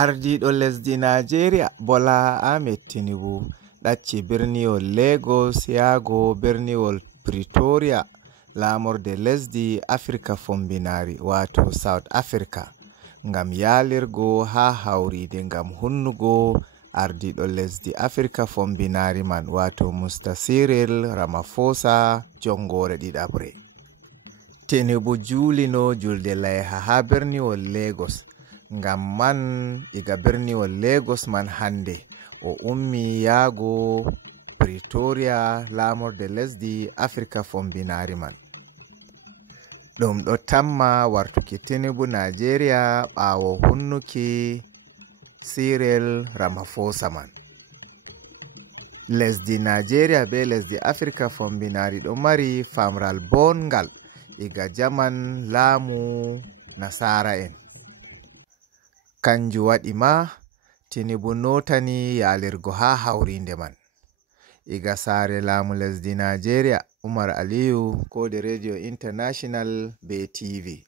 Ardiɗo lesdi Nigeria Bola Ahmed Tinubu ɗacci birniwol Lagos yago birniwol Pretoria lamorde lesdi Afrika fombinari wato South Africa ngam yalirgo ha hawride ngam hunnugo ardiɗo lesdi Afrika fombinari man wato Mr. Cyril Ramaphosa jongore ɗiɗabre. Tinubu julino julde laiha ha birniwol Lagos ngam man iga birniwol Lagos man hande o ummi yago Pretoria lamorde lesdi Afrika fombinari man. Ɗum ɗo tamma wartuki Tinubu Nigeria ɓawo hunnuki Cyril Ramaphosa man. Lesdi Nigeria be lesdi Afrika fombinari ɗo mari famral bongal iga jaman laamu nasara en. Kanju waɗi ma Tinubu notani yalirgo ha hawrinde man. Iga sare laamu lesdi Nigeria Umar Aliyu Kode Radio International be TV.